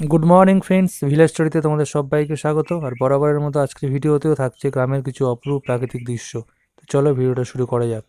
Good morning friends, village স্টোরিতে তোমাদের সবাইকে স্বাগত। আর বরাবরের মতো আজকের ভিডিওতেও থাকছে গ্রামের কিছু অপরূপ প্রাকৃতিক দৃশ্য। তো চলো ভিডিওটা শুরু করা যাক।